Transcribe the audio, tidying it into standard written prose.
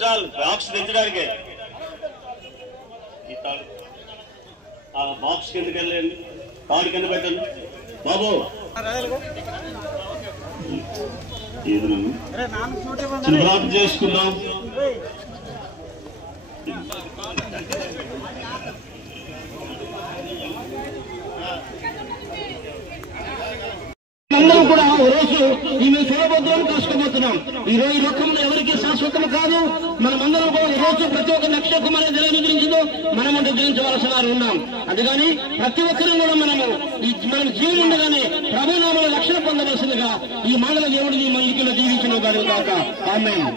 చాలు box తెచ్చడానికి box కిందకి వెళ్ళండి, కాడు కింద పెట్టండి బాబు. చిన్నబాటు చేసుకుందాం. అందరూ కూడా రోజు ఈమె చూడబోతున్నాం, కలుసుకోబోతున్నాం. ఈ లోకంలో ఎవరికి శాశ్వతం కాదు. మనమందరం కూడా రోజు ప్రతి ఒక్క నక్షత్ర కుమారి ఎలా నిద్రించిందో మనము నిద్రించవలసిన వారు ఉన్నాం. అందుకని ప్రతి ఒక్కరూ కూడా మనం జీవం ఉండగానే ప్రభునామల రక్షణ పొందవలసిందిగా ఈ మానవ దేవుడిని మన ఇంటిలో జీవించిన గాక. ఆమేన్.